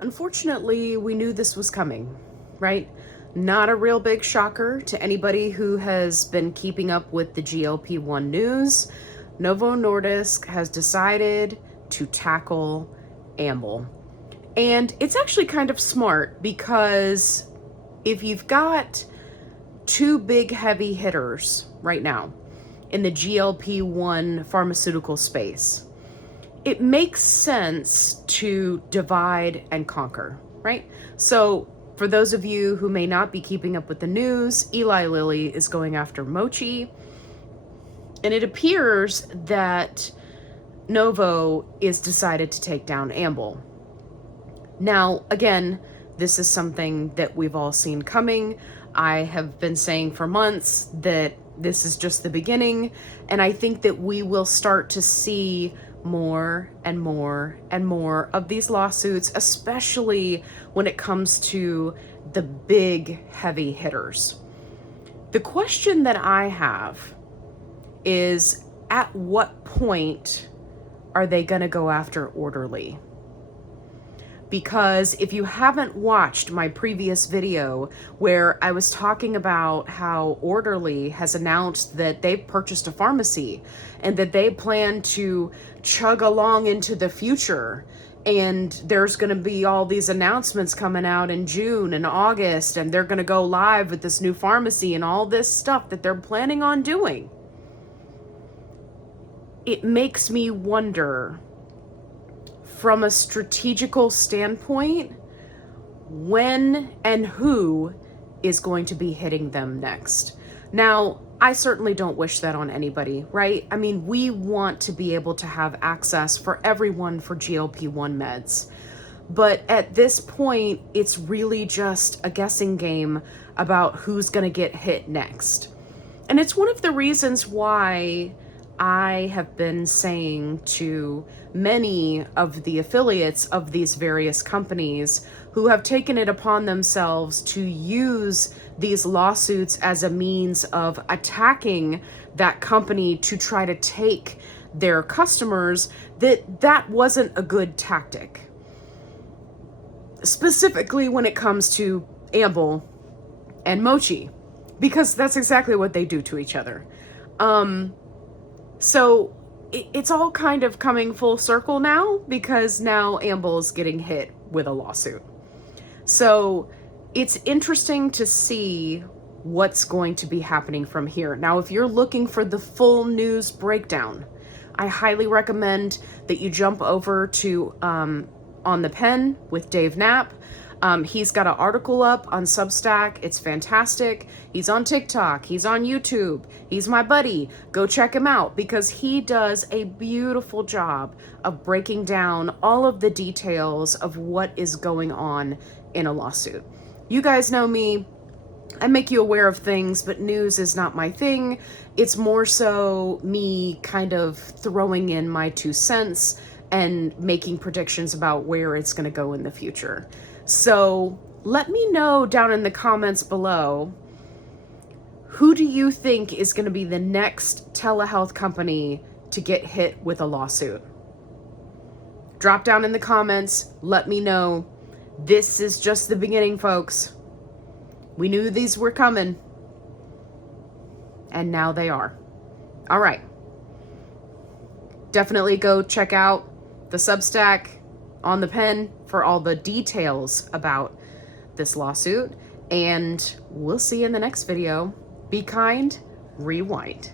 Unfortunately, we knew this was coming, right? Not a real big shocker to anybody who has been keeping up with the GLP-1 news. Novo Nordisk has decided to tackle Amble. And it's actually kind of smart because if you've got two big heavy hitters right now in the GLP-1 pharmaceutical space, it makes sense to divide and conquer, right? So for those of you who may not be keeping up with the news, Eli Lilly is going after Mochi, and it appears that Novo is decided to take down Amble. Now, again, this is something that we've all seen coming. I have been saying for months that this is just the beginning, and I think that we will start to see more and more and more of these lawsuits, especially when it comes to the big heavy hitters. The question that I have is, at what point are they going to go after Orderly? Because if you haven't watched my previous video where I was talking about how Orderly has announced that they've purchased a pharmacy and that they plan to chug along into the future, and there's going to be all these announcements coming out in June and August, and they're going to go live with this new pharmacy and all this stuff that they're planning on doing, it makes me wonder, from a strategical standpoint, when and who is going to be hitting them next. Now, I certainly don't wish that on anybody, right? I mean, we want to be able to have access for everyone for GLP-1 meds. But at this point, it's really just a guessing game about who's going to get hit next. And it's one of the reasons why I have been saying to many of the affiliates of these various companies who have taken it upon themselves to use these lawsuits as a means of attacking that company to try to take their customers, that that wasn't a good tactic. Specifically when it comes to Amble and Mochi, because that's exactly what they do to each other. So it's all kind of coming full circle now, because now Amble is getting hit with a lawsuit. So it's interesting to see what's going to be happening from here. Now, if you're looking for the full news breakdown, I highly recommend that you jump over to On the Pen with Dave Knapp. He's got an article up on Substack. It's fantastic. He's on TikTok. He's on YouTube. He's my buddy. Go check him out, because he does a beautiful job of breaking down all of the details of what is going on in a lawsuit. You guys know me. I make you aware of things, but news is not my thing. It's more so me kind of throwing in my 2 cents and making predictions about where it's going to go in the future. So let me know down in the comments below, who do you think is going to be the next telehealth company to get hit with a lawsuit? Drop down in the comments. Let me know. This is just the beginning, folks. We knew these were coming, and now they are. All right. Definitely go check out the Substack On the Pen for all the details about this lawsuit, and we'll see you in the next video. Be kind, rewind.